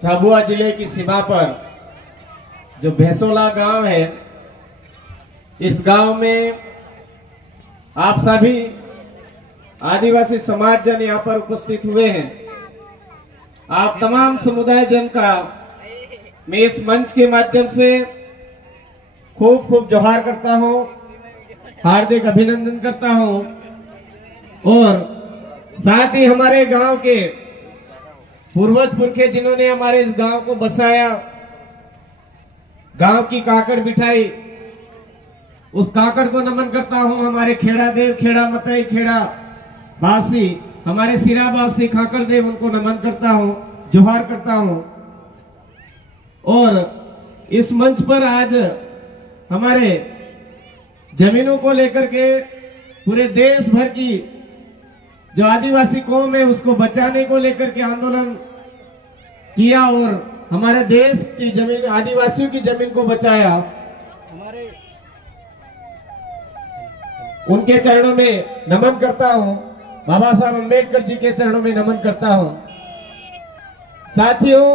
झाबुआ जिले की सीमा पर जो भैंसोला गांव है, इस गांव में आप सभी आदिवासी समाज जन यहाँ पर उपस्थित हुए हैं। आप तमाम समुदाय जन का मैं इस मंच के माध्यम से खूब खूब जोहार करता हूँ, हार्दिक अभिनंदन करता हूँ। और साथ ही हमारे गांव के पूर्वज पुरखे जिन्होंने हमारे इस गांव को बसाया, गांव की काकड़ बिठाई, उस काकड़ को नमन करता हूं। हमारे खेड़ा देव, खेड़ा मताई, खेड़ा बासी, हमारे सिरा बासी काकड़ देव, उनको नमन करता हूं, जोहार करता हूं। और इस मंच पर आज हमारे जमीनों को लेकर के पूरे देश भर की जो आदिवासी कौम है उसको बचाने को लेकर के आंदोलन किया और हमारे देश की जमीन, आदिवासियों की जमीन को बचाया। हमारे उनके चरणों में नमन करता हूं, बाबा साहब अम्बेडकर जी के चरणों में नमन करता हूं। साथियों,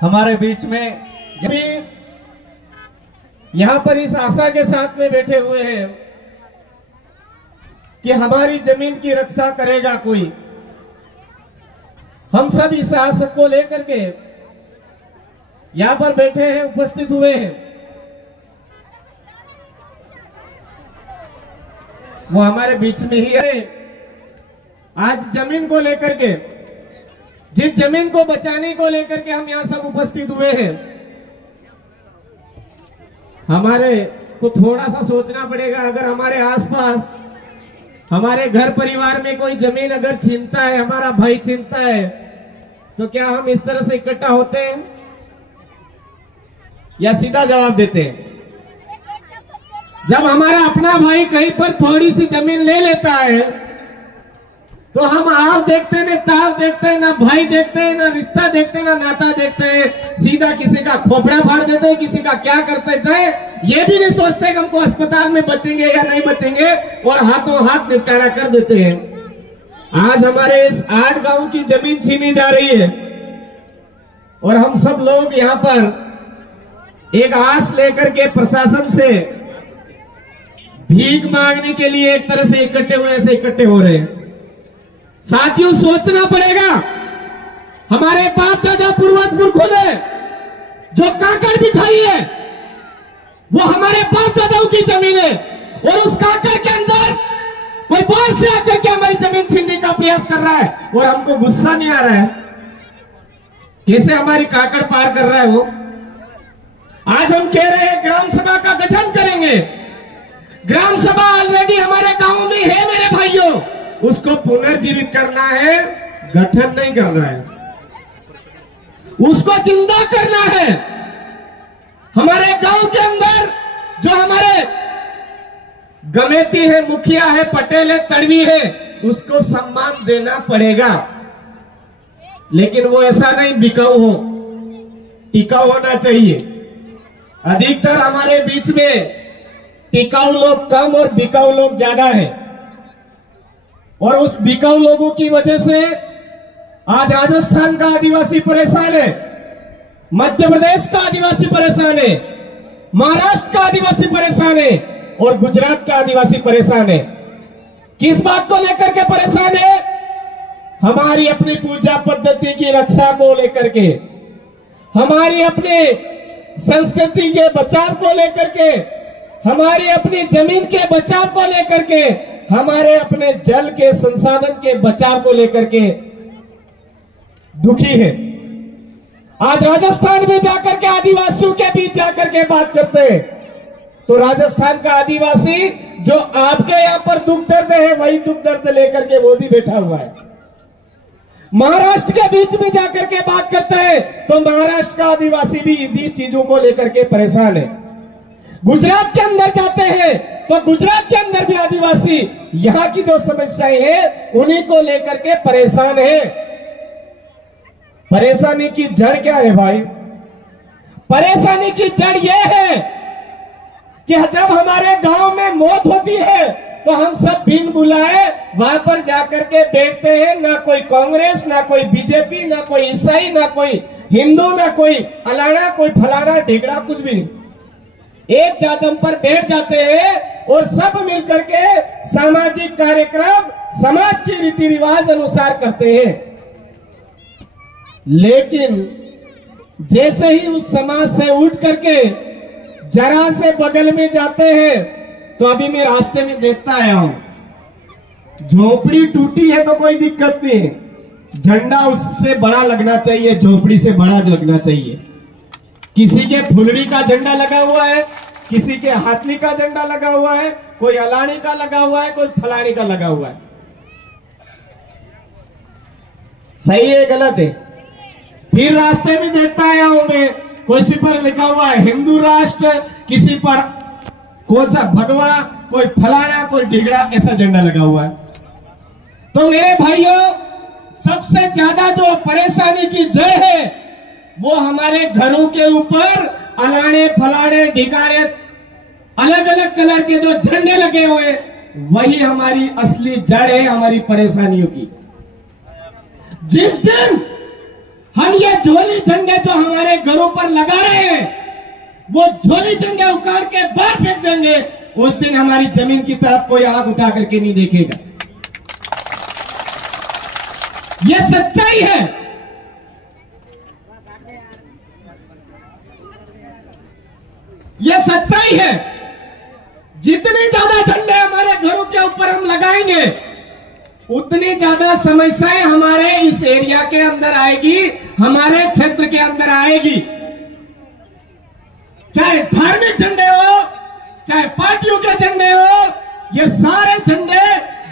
हमारे बीच में जब यहां पर इस आशा के साथ में बैठे हुए हैं कि हमारी जमीन की रक्षा करेगा कोई, हम सब इस आशा को लेकर के यहां पर बैठे हैं, उपस्थित हुए हैं। वो हमारे बीच में ही है। आज जमीन को लेकर के, जिस जमीन को बचाने को लेकर के हम यहां सब उपस्थित हुए हैं, हमारे को थोड़ा सा सोचना पड़ेगा। अगर हमारे आसपास, हमारे घर परिवार में कोई जमीन अगर छीनता है, हमारा भाई छीनता है, तो क्या हम इस तरह से इकट्ठा होते हैं या सीधा जवाब देते हैं? जब हमारा अपना भाई कहीं पर थोड़ी सी जमीन ले लेता है तो हम आप देखते हैं, ना ताप देखते हैं, ना भाई देखते हैं, ना रिश्ता देखते हैं, ना नाता देखते हैं, सीधा किसी का खोपड़ा फाड़ देते हैं, किसी का क्या कर देते हैं, ये भी नहीं सोचते कि हमको अस्पताल में बचेंगे या नहीं बचेंगे, और हाथों हाथ निपटारा कर देते हैं। आज हमारे इस 8 गांव की जमीन छीनी जा रही है और हम सब लोग यहाँ पर एक आस लेकर के प्रशासन से भीख मांगने के लिए एक तरह से इकट्ठे हुए, ऐसे इकट्ठे हो रहे हैं। साथियों, सोचना पड़ेगा, हमारे बाप दादा पूर्वज पुरखों ने जो काकड़ बिठाई है वो हमारे बाप दादाओं की जमीन है, और उस काकड़ के अंदर कोई बाहर से आकर के हमारी जमीन छीनने का प्रयास कर रहा है और हमको गुस्सा नहीं आ रहा है। कैसे हमारी काकड़ पार कर रहा है वो? आज हम कह रहे हैं ग्राम सभा का गठन करेंगे। ग्राम सभा ऑलरेडी हमारे गांव में है मेरे भाइयों, उसको पुनर्जीवित करना है, गठन नहीं करना है, उसको जिंदा करना है। हमारे गांव के अंदर जो हमारे गमेती है, मुखिया है, पटेल है, तड़वी है, उसको सम्मान देना पड़ेगा, लेकिन वो ऐसा नहीं बिकाऊ हो, टिकाऊ होना चाहिए। अधिकतर हमारे बीच में टिकाऊ लोग कम और बिकाऊ लोग ज्यादा है, और उस बिकाऊ लोगों की वजह से आज राजस्थान का आदिवासी परेशान है, मध्य प्रदेश का आदिवासी परेशान है, महाराष्ट्र का आदिवासी परेशान है, और गुजरात का आदिवासी परेशान है। किस बात को लेकर के परेशान है? हमारी अपनी पूजा पद्धति की रक्षा को लेकर के, हमारी अपनी संस्कृति के बचाव को लेकर के, हमारी अपनी जमीन के बचाव को लेकर के, हमारे अपने जल के संसाधन के बचाव को लेकर के दुखी है। आज राजस्थान में जाकर के आदिवासियों के बीच जाकर के बात करते हैं तो राजस्थान का आदिवासी जो आपके यहाँ पर दुख दर्द है, वही दुख दर्द लेकर के वो भी बैठा हुआ है। महाराष्ट्र के बीच में जाकर के बात करते हैं तो महाराष्ट्र का आदिवासी भी इन्हीं चीजों को लेकर के परेशान है। गुजरात के अंदर जाते हैं तो गुजरात के अंदर भी आदिवासी यहाँ की जो समस्याएं हैं उन्हीं को लेकर के परेशान है। परेशानी की जड़ क्या है भाई? परेशानी की जड़ यह है कि जब हमारे गांव में मौत होती है तो हम सब बिन बुलाए वहां पर जाकर के बैठते हैं। ना कोई कांग्रेस, ना कोई बीजेपी, ना कोई ईसाई, ना कोई हिंदू, ना कोई अलाना, कोई फलाना ढिगड़ा, कुछ भी नहीं। एक जादम पर बैठ जाते हैं और सब मिलकर के सामाजिक कार्यक्रम समाज की रीति रिवाज अनुसार करते हैं। लेकिन जैसे ही उस समाज से उठ करके जरा से बगल में जाते हैं, तो अभी मैं रास्ते में देखता आया हूं, झोपड़ी टूटी है तो कोई दिक्कत नहीं, झंडा उससे बड़ा लगना चाहिए, झोपड़ी से बड़ा लगना चाहिए। किसी के फुलड़ी का झंडा लगा हुआ है, किसी के हाथनी का झंडा लगा हुआ है, कोई अलानी का लगा हुआ है, कोई फलानी का लगा हुआ है। सही है गलत है? फिर रास्ते में देखता आया हूं मैं, किसी पर लिखा हुआ है हिंदू राष्ट्र, किसी पर कौन सा भगवा, कोई फलाना, कोई ढिगड़ा, ऐसा झंडा लगा हुआ है। तो मेरे भाइयों, सबसे ज्यादा जो परेशानी की जड़ है वो हमारे घरों के ऊपर अलाने फलाने ढिगाड़े अलग अलग कलर के जो झंडे लगे हुए, वही हमारी असली जड़ है हमारी परेशानियों की। जिस दिन हम ये झोली झंडे जो हमारे घरों पर लगा रहे हैं, वो झोली झंडे उखाड़ के बाहर फेंक देंगे, उस दिन हमारी जमीन की तरफ कोई आग उठा करके नहीं देखेगा। ये सच्चाई है। ये सच्चाई है। जितने ज्यादा झंडे हमारे घरों के ऊपर हम लगाएंगे, उतनी ज्यादा समस्याएं हमारे इस एरिया के अंदर आएगी, हमारे क्षेत्र के अंदर आएगी। चाहे धार्मिक झंडे हो, चाहे पार्टियों के झंडे हो, ये सारे झंडे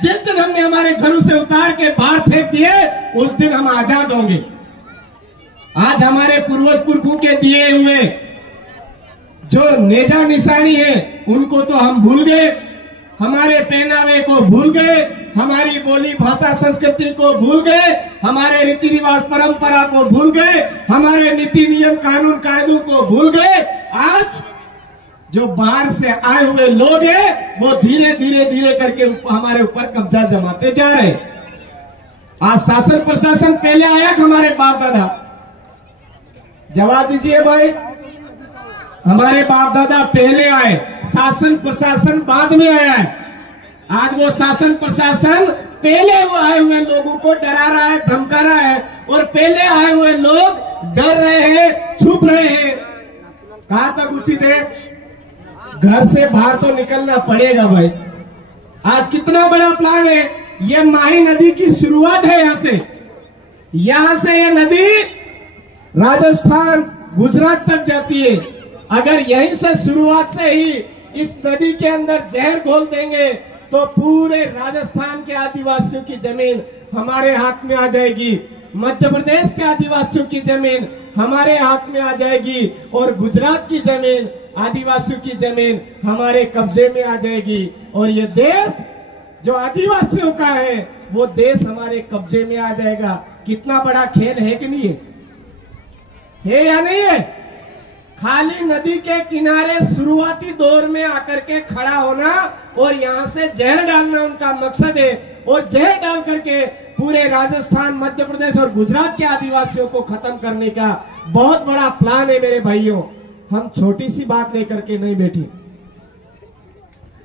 जिस दिन हमने हमारे घरों से उतार के बाहर फेंक दिए, उस दिन हम आजाद होंगे। आज हमारे पूर्वज पुरखों के दिए हुए जो नेजा निशानी है, उनको तो हम भूल गए, हमारे पहनावे को भूल गए, हमारी बोली भाषा संस्कृति को भूल गए, हमारे रीति रिवाज परंपरा को भूल गए, हमारे नीति नियम कानून कायदों को भूल गए। आज जो बाहर से आए हुए लोग हैं, वो धीरे धीरे धीरे करके हमारे ऊपर कब्जा जमाते जा रहे। आज शासन प्रशासन पहले आया कि हमारे बाप दादा, जवाब दीजिए भाई, हमारे बाप दादा पहले आए, शासन प्रशासन बाद में आया है। आज वो शासन प्रशासन पहले आए हुए लोगों को डरा रहा है, धमका रहा है, और पहले आए हुए लोग डर रहे हैं, छुप रहे हैं। कहां तक उचित है? घर से बाहर तो निकलना पड़ेगा भाई। आज कितना बड़ा प्लान है। ये माही नदी की शुरुआत है, यहां से ये नदी राजस्थान गुजरात तक जाती है। अगर यहीं से शुरुआत से ही इस नदी के अंदर जहर घोल देंगे, तो पूरे राजस्थान के आदिवासियों की जमीन हमारे हाथ में आ जाएगी, मध्य प्रदेश के आदिवासियों की जमीन हमारे हाथ में आ जाएगी, और गुजरात की जमीन, आदिवासियों की जमीन हमारे कब्जे में आ जाएगी। और ये देश जो आदिवासियों का है, वो देश हमारे कब्जे में आ जाएगा। कितना बड़ा खेल है कि नहीं है या नहीं है? खाली नदी के किनारे शुरुआती दौर में आकर के खड़ा होना और यहां से जहर डालना उनका मकसद है, और जहर डाल करके पूरे राजस्थान, मध्य प्रदेश और गुजरात के आदिवासियों को खत्म करने का बहुत बड़ा प्लान है मेरे भाइयों। हम छोटी सी बात लेकर के नहीं बैठी।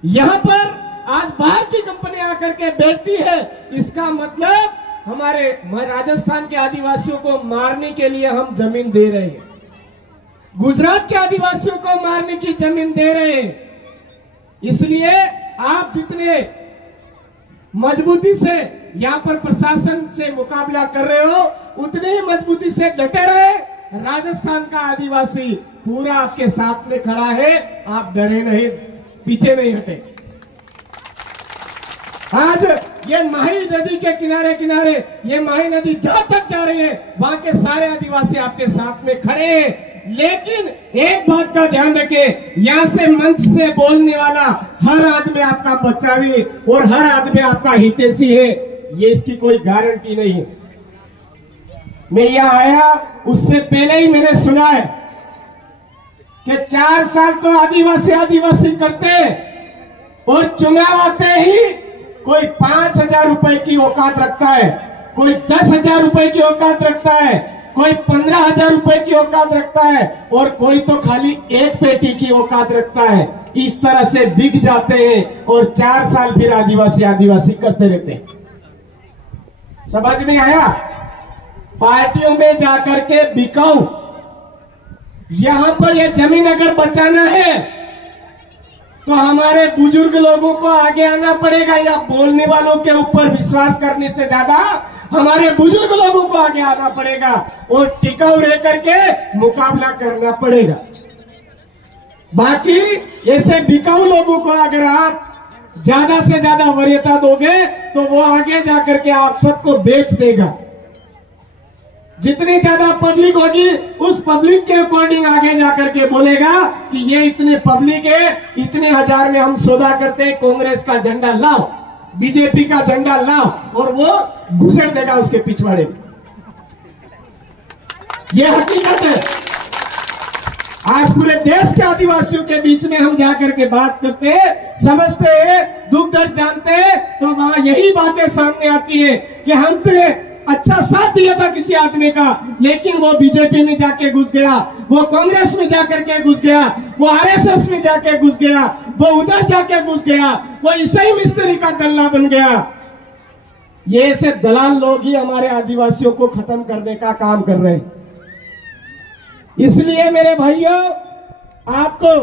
यहां पर आज बाहर की कंपनी आकर के बैठती है, इसका मतलब हमारे राजस्थान के आदिवासियों को मारने के लिए हम जमीन दे रहे हैं, गुजरात के आदिवासियों को मारने की जमीन दे रहे हैं। इसलिए आप जितने मजबूती से यहां पर प्रशासन से मुकाबला कर रहे हो, उतने ही मजबूती से डटे रहे। राजस्थान का आदिवासी पूरा आपके साथ में खड़ा है, आप डरे नहीं, पीछे नहीं हटे। आज ये माही नदी के किनारे किनारे, ये माही नदी जहां तक जा रही है, वहां के सारे आदिवासी आपके साथ में खड़े हैं। लेकिन एक बात का ध्यान रखें, यहां से मंच से बोलने वाला हर आदमी आपका बच्चा भी और हर आदमी आपका हितैषी है, ये इसकी कोई गारंटी नहीं है। मैं यहां आया उससे पहले ही मैंने सुना है कि 4 साल तो आदिवासी करते, और चुनाव आते ही कोई 5,000 रुपए की औकात रखता है, कोई 10,000 रुपए की औकात रखता है, कोई 15,000 रुपए की औकात रखता है और कोई तो खाली एक पेटी की औकात रखता है। इस तरह से बिक जाते हैं और 4 साल फिर आदिवासी आदिवासी करते रहते हैं। समझ में आया? पार्टियों में जाकर के बिकाऊ। यहां पर यह जमीन अगर बचाना है तो हमारे बुजुर्ग लोगों को आगे आना पड़ेगा, या बोलने वालों के ऊपर विश्वास करने से ज्यादा हमारे बुजुर्ग लोगों को आगे आना पड़ेगा और टिकाऊ रह करके मुकाबला करना पड़ेगा। बाकी ऐसे बिकाऊ लोगों को अगर आप ज्यादा से ज्यादा वरीयता दोगे तो वो आगे जाकर के आप सबको बेच देगा। जितनी ज्यादा पब्लिक होगी उस पब्लिक के अकॉर्डिंग आगे जाकर के बोलेगा कि ये इतने पब्लिक है, इतने हजार में हम सौदा करते हैं, कांग्रेस का झंडा लाओ, बीजेपी का झंडा लाओ, और वो घुसेड़ देगा उसके पिछवाड़े में। ये हकीकत है। आज पूरे देश के आदिवासियों के बीच में हम जाकर के बात करते हैं, समझते हैं, दुख दर्द जानते हैं, तो वहां यही बातें सामने आती है कि हम पे अच्छा साथ दिया था किसी आदमी का, लेकिन वो बीजेपी में जाके घुस गया, वो कांग्रेस में जाकर के घुस गया, वो आरएसएस में जाके घुस गया, वो उधर जाके घुस गया, वो ईसाई मिस्त्री का दल्ला बन गया। ये ऐसे दलाल लोग ही हमारे आदिवासियों को खत्म करने का काम कर रहे हैं। इसलिए मेरे भाइयों, आपको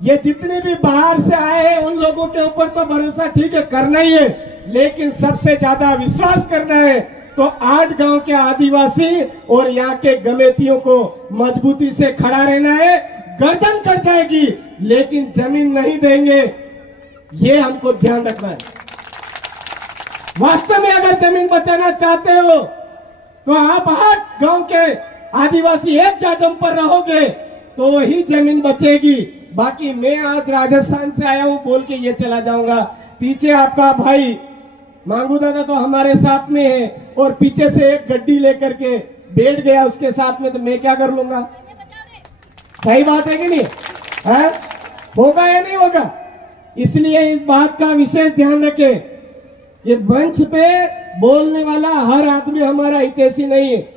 ये जितने भी बाहर से आए हैं उन लोगों के ऊपर तो भरोसा ठीक है करना ही है, लेकिन सबसे ज्यादा विश्वास करना है तो 8 गांव के आदिवासी और यहाँ के गमेतियों को मजबूती से खड़ा रहना है। गर्दन कट जाएगी लेकिन जमीन नहीं देंगे, ये हमको ध्यान रखना है। वास्तव में अगर जमीन बचाना चाहते हो तो आप 8 गांव के आदिवासी एक जाजम पर रहोगे तो वही जमीन बचेगी। बाकी मैं आज राजस्थान से आया हूं बोल के ये चला जाऊंगा, पीछे आपका भाई मांगू दादा तो हमारे साथ में है और पीछे से एक गड्डी लेकर के बैठ गया उसके साथ में, तो मैं क्या कर लूंगा? सही बात है कि नहीं है? होगा या नहीं होगा? इसलिए इस बात का विशेष ध्यान रखें। ये मंच पे बोलने वाला हर आदमी हमारा हितैषी नहीं है।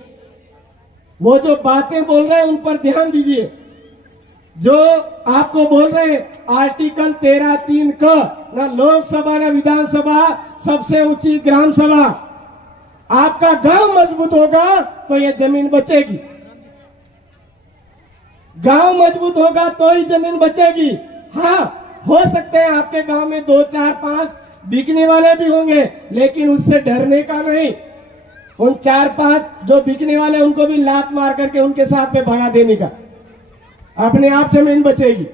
वो जो बातें बोल रहे हैं उन पर ध्यान दीजिए। जो आपको बोल रहे हैं आर्टिकल 13(3) का, ना लोकसभा ना विधानसभा, सबसे ऊंची ग्राम सभा। आपका गांव मजबूत होगा तो ये जमीन बचेगी। गांव मजबूत होगा तो ही जमीन बचेगी। हाँ, हो सकते हैं आपके गांव में 2, 4, 5 बिकने वाले भी होंगे, लेकिन उससे डरने का नहीं। उन 4-5 जो बिकने वाले उनको भी लात मार करके उनके साथ में भगा देने का, अपने आप जमीन बचेगी।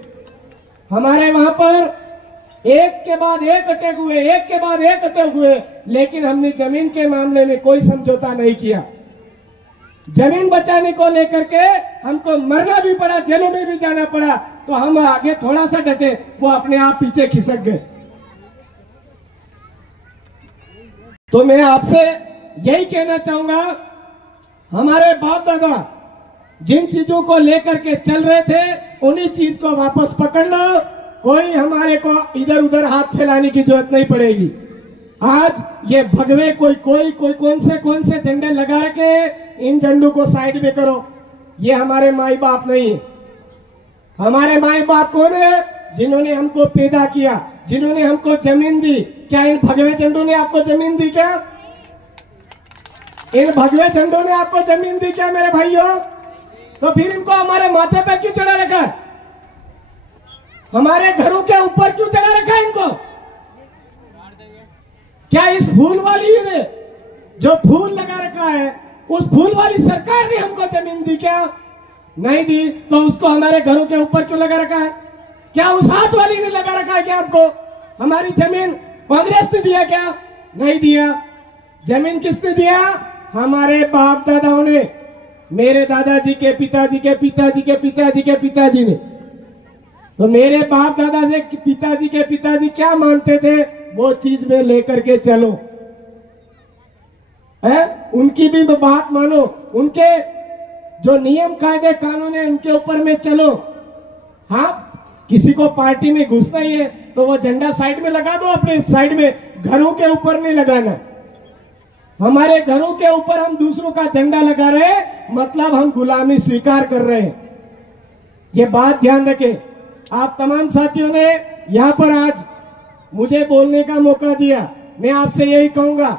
हमारे वहां पर एक के बाद एक अटैक हुए, एक के बाद एक अटैक हुए, लेकिन हमने जमीन के मामले में कोई समझौता नहीं किया। जमीन बचाने को लेकर के हमको मरना भी पड़ा, जेलों में भी जाना पड़ा, तो हम आगे थोड़ा सा डटे, वो अपने आप पीछे खिसक गए। तो मैं आपसे यही कहना चाहूंगा, हमारे बाप दादा जिन चीजों को लेकर के चल रहे थे उन्हीं चीज को वापस पकड़ लो। कोई हमारे को इधर उधर हाथ फैलाने की जरूरत नहीं पड़ेगी। आज ये भगवे कोई कौन से झंडे लगा रखे, इन झंडों को साइड में करो। ये हमारे माई बाप नहीं है। हमारे माई बाप कौन है? जिन्होंने हमको पैदा किया, जिन्होंने हमको जमीन दी। क्या इन भगवे झंडों ने आपको जमीन दी? क्या इन भगवे झंडों ने आपको जमीन दी क्या मेरे भाइयों? तो फिर इनको हमारे माथे पे क्यों चढ़ा रखा है? हमारे घरों के ऊपर क्यों चढ़ा रखा है इनको? क्या इस फूल वाली ने जो फूल लगा रखा है, उस फूल वाली सरकार ने हमको जमीन दी क्या? नहीं दी, तो उसको हमारे घरों के ऊपर क्यों लगा रखा है? क्या उस हाथ वाली ने लगा रखा है क्या आपको? हमारी जमीन कांग्रेस ने दिया क्या? नहीं दिया। जमीन किसने दिया? हमारे बाप दादाओं ने, मेरे दादाजी के पिताजी के पिताजी के पिताजी के पिताजी ने। तो मेरे बाप दादा से पिताजी के पिताजी क्या मानते थे, वो चीज में लेकर के चलो, है? उनकी भी बात मानो, उनके जो नियम कायदे कानून है उनके ऊपर में चलो। हाँ, किसी को पार्टी में घुसना ही है तो वो झंडा साइड में लगा दो, अपने साइड में, घरों के ऊपर नहीं लगाना। हमारे घरों के ऊपर हम दूसरों का झंडा लगा रहे हैं, मतलब हम गुलामी स्वीकार कर रहे हैं। ये बात ध्यान रखें। आप तमाम साथियों ने यहां पर आज मुझे बोलने का मौका दिया। मैं आपसे यही कहूंगा,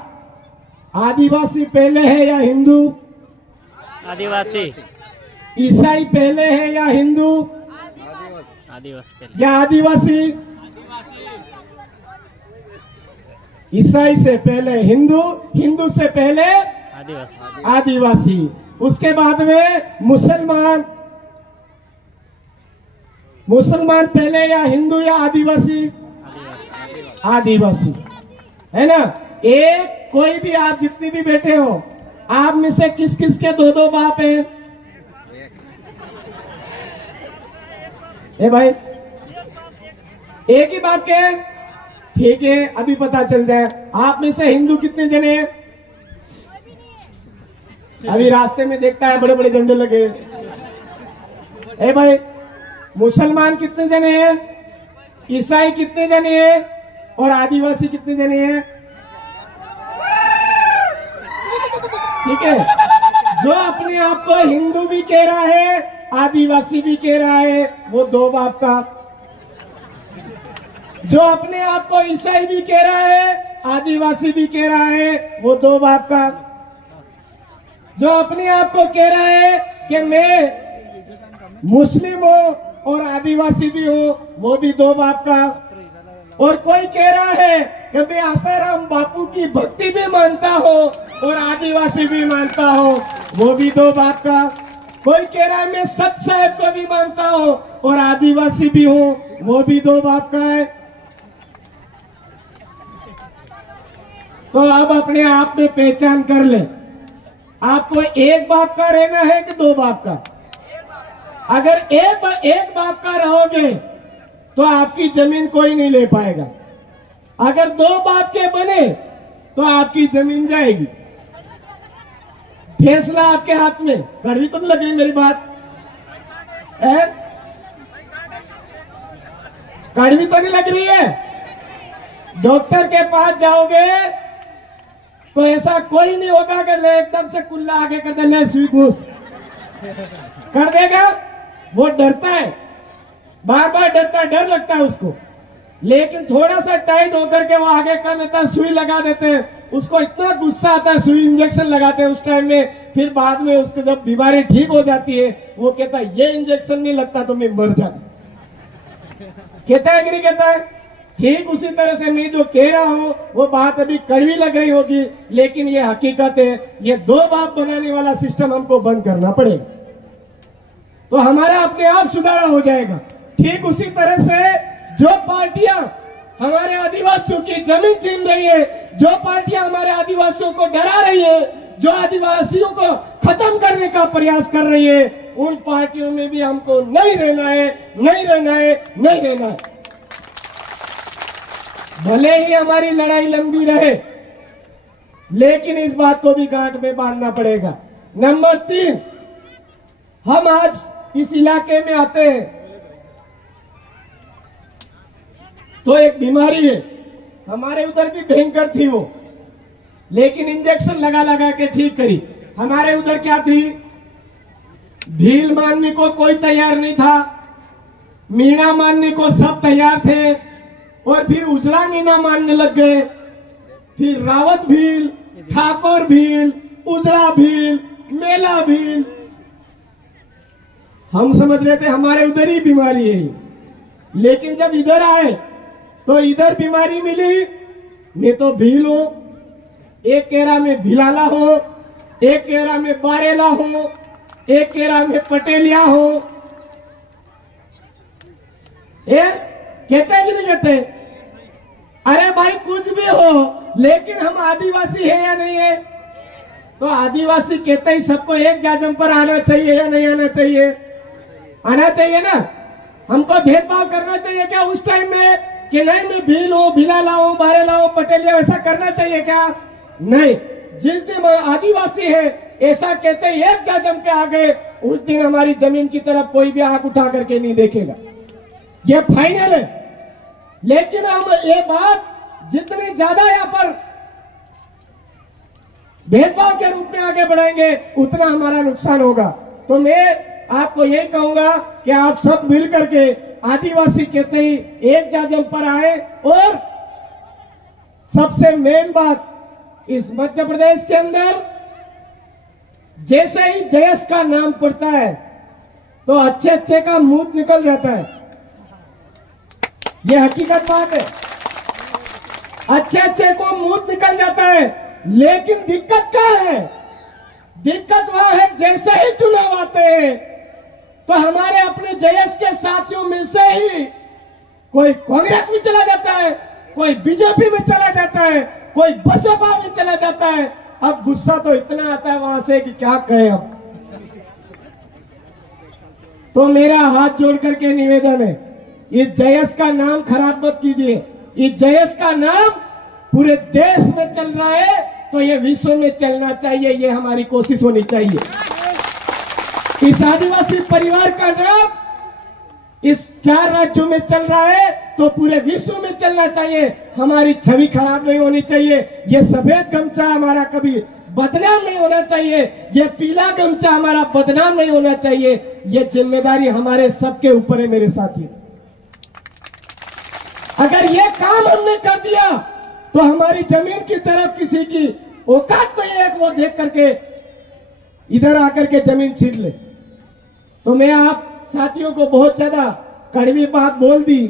आदिवासी पहले है या हिंदू? आदिवासी। ईसाई पहले है या हिंदू? आदिवासी पहले। या आदिवासी? ईसाई से पहले हिंदू, हिंदू से पहले आदिवासी। आदिवासी, उसके बाद में मुसलमान। मुसलमान पहले या हिंदू या आदिवासी? आदिवासी, है ना। एक कोई भी, आप जितने भी बैठे हो, आप में से किस किस के दो दो बाप हैं? भाई एक ही बाप के? ठीक है, अभी पता चल जाए। आप में से हिंदू कितने जने हैं? अभी रास्ते में देखता है बड़े बड़े झंडे लगे। भाई मुसलमान कितने जने हैं? ईसाई कितने जने हैं? और आदिवासी कितने जने हैं? ठीक है। जो अपने आप को हिंदू भी कह रहा है, आदिवासी भी कह रहा है, वो दो बाप का। जो अपने आप को ईसाई भी कह रहा है, आदिवासी भी कह रहा है, वो दो बाप का। जो अपने आप को कह रहा है कि मैं मुस्लिम हूं और आदिवासी भी हूं, वो भी दो बाप का। और कोई कह रहा है कि मैं आसाराम बापू की भक्ति भी मानता हो और आदिवासी भी मानता हो, वो भी दो बाप का। कोई कह रहा है मैं सत साहब को भी मानता हूं और आदिवासी भी हूं, वो भी दो बाप का है। तो अब अपने आप में पहचान कर ले, आपको एक बाप का रहना है कि दो बाप का? अगर एक बाप का रहोगे तो आपकी जमीन कोई नहीं ले पाएगा। अगर दो बाप के बने तो आपकी जमीन जाएगी। फैसला आपके हाथ में। कड़वी तो नहीं लग रही मेरी बात? कड़वी तो नहीं लग रही है? डॉक्टर के पास जाओगे तो ऐसा कोई नहीं होगा कि ले एकदम से कुल्ला आगे कर दे, ले सुई घूस कर देगा। वो डरता है, बार बार डरता है, डर लगता है उसको। लेकिन थोड़ा सा टाइट होकर के वो आगे कर लेता है, सुई लगा देते हैं। उसको इतना गुस्सा आता है, सुई इंजेक्शन लगाते हैं उस टाइम में। फिर बाद में उसको जब बीमारी ठीक हो जाती है, वो कहता है ये इंजेक्शन नहीं लगता तो मैं मर जाता। कहता है कि नहीं कहता है? ठीक उसी तरह से मैं जो कह रहा हूं वो बात अभी कड़वी लग रही होगी, लेकिन ये हकीकत है। ये दो बाप बनाने वाला सिस्टम हमको बंद करना पड़ेगा, तो हमारा अपने आप सुधारा हो जाएगा। ठीक उसी तरह से जो पार्टियां हमारे आदिवासियों की जमीन छीन रही है, जो पार्टियां हमारे आदिवासियों को डरा रही है, जो आदिवासियों को खत्म करने का प्रयास कर रही है, उन पार्टियों में भी हमको नहीं रहना है, नहीं रहना है, नहीं रहना है। भले ही हमारी लड़ाई लंबी रहे, लेकिन इस बात को भी गांठ में बांधना पड़ेगा। नंबर 3, हम आज इस इलाके में आते हैं तो एक बीमारी है। हमारे उधर भी भयंकर थी वो, लेकिन इंजेक्शन लगा लगा के ठीक करी। हमारे उधर क्या थी? भील मानने को कोई तैयार नहीं था, मीणा मानने को सब तैयार थे, और फिर उजला मीणा मानने लग गए। फिर रावत भील, ठाकुर भील, उजला भील, मेला भील। हम समझ रहे थे हमारे उधर ही बीमारी है, लेकिन जब इधर आए तो इधर बीमारी मिली। मैं तो भील हूं, एक कह रहा मैं भिलाला हूं, एक कह रहा मैं बारेला हूं, एक कह रहा मैं पटेलिया हूं। कहते हैं कि नहीं कहते? अरे भाई कुछ भी हो, लेकिन हम आदिवासी है या नहीं है? तो आदिवासी कहते ही सबको एक जाजम पर आना चाहिए या नहीं आना चाहिए? आना चाहिए ना। हमको भेदभाव करना चाहिए क्या उस टाइम में कि नहीं मैं भील हूं, भिलाला हूं, बारेला हूं, पटेलिया, ऐसा करना चाहिए क्या? नहीं। जिस दिन आदिवासी है ऐसा कहते ही एक जाजम पे आ गए, उस दिन हमारी जमीन की तरफ कोई भी आंख उठा करके नहीं देखेगा। ये फाइनल है। लेकिन हम ये बात जितनी ज्यादा यहाँ पर भेदभाव के रूप में आगे बढ़ाएंगे उतना हमारा नुकसान होगा। तो मैं आपको यही कहूंगा कि आप सब मिल करके आदिवासी कहते ही एक जाजम पर आए। और सबसे मेन बात, इस मध्य प्रदेश के अंदर जैसे ही जयस का नाम पड़ता है तो अच्छे अच्छे का मुंह निकल जाता है। यह हकीकत बात है, अच्छे अच्छे को मुंह निकल जाता है। लेकिन दिक्कत क्या है? दिक्कत वह है जैसे ही चुनाव आते हैं तो हमारे अपने जयस के साथियों में से ही कोई कांग्रेस में चला जाता है, कोई बीजेपी में चला जाता है, कोई बसपा में चला जाता है। अब गुस्सा तो इतना आता है वहां से कि क्या कहे। अब तो मेरा हाथ जोड़ करके निवेदन है, इस जयस का नाम खराब मत कीजिए। इस जयस का नाम पूरे देश में चल रहा है तो ये विश्व में चलना चाहिए, ये हमारी कोशिश होनी चाहिए। इस आदिवासी परिवार का नाम इस 4 राज्यों में चल रहा है तो पूरे विश्व में चलना चाहिए। हमारी छवि खराब नहीं होनी चाहिए। ये सफेद गमछा हमारा कभी बदनाम नहीं होना चाहिए, ये पीला गमछा हमारा बदनाम नहीं होना चाहिए। ये जिम्मेदारी हमारे सबके ऊपर है मेरे साथी। अगर ये काम हमने कर दिया तो हमारी जमीन की तरफ किसी की औकात तो ये वो देख करके इधर आकर के जमीन छीन ले। तो मैं आप साथियों को बहुत ज्यादा कड़वी बात बोल दी,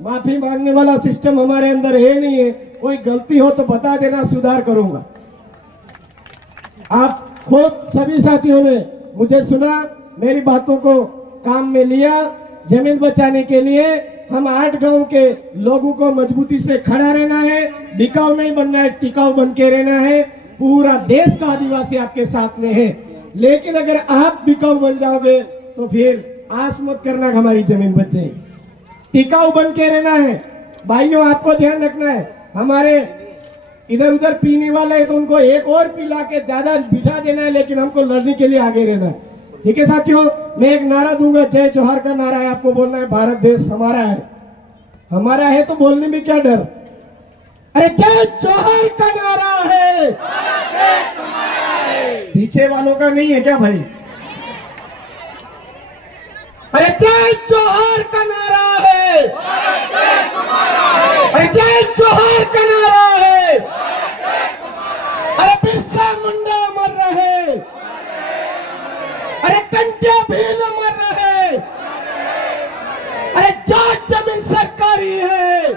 माफी मांगने वाला सिस्टम हमारे अंदर है नहीं है। कोई गलती हो तो बता देना, सुधार करूंगा। आप खुद सभी साथियों ने मुझे सुना, मेरी बातों को काम में लिया। जमीन बचाने के लिए हम 8 गांव के लोगों को मजबूती से खड़ा रहना है, बिकाऊ नहीं बनना है, टिकाऊ बन के रहना है। पूरा देश का आदिवासी आपके साथ में है। लेकिन अगर आप बिकाऊ बन जाओगे तो फिर आस मत करना हमारी जमीन बच जाएगी। टिकाऊ बन के रहना है। भाइयों आपको ध्यान रखना है, हमारे इधर उधर पीने वाले है तो उनको एक और पिला के ज्यादा बिठा देना है, लेकिन हमको लड़ने के लिए आगे रहना है। ठीक है साथियों, मैं एक नारा दूंगा, जय जोहार का नारा है। आपको बोलना है भारत देश हमारा है। हमारा है तो बोलने में क्या डर? अरे जय जोहार का नारा है, भारत देश हमारा है। पीछे वालों का नहीं है क्या भाई? अरे जय जोहार का नारा है, भारत देश हमारा है। अरे जय जोहार का नारा है, भारत देश हमारा है। अरे बिरसा मुंडा अमर रहे, अरे टंटिया भील अमर रहे। अरे जो जमीन सरकारी है,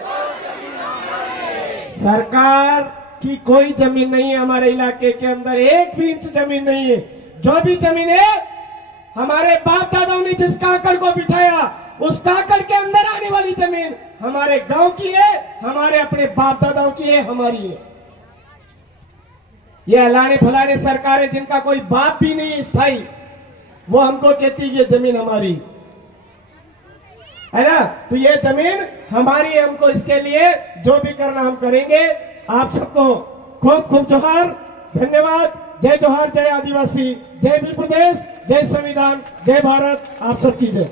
सरकार की कोई जमीन नहीं है हमारे इलाके के अंदर, 1 भी इंच जमीन नहीं है। जो भी जमीन है हमारे बाप दादाओं ने जिस काकड़ को बिठाया उस काकड़ के अंदर आने वाली जमीन हमारे गांव की है, हमारे अपने बाप दादाओं की है, हमारी है। ये अलाने फलाने सरकारें जिनका कोई बाप भी नहीं है स्थायी, वो हमको कहती है ये जमीन हमारी है ना। तो ये जमीन हमारी है, हमको इसके लिए जो भी करना हम करेंगे। आप सबको खूब खूब जोहार, धन्यवाद। जय जोहार, जय आदिवासी, जय भी प्रदेश, जय संविधान, जय भारत। आप सबकी जय।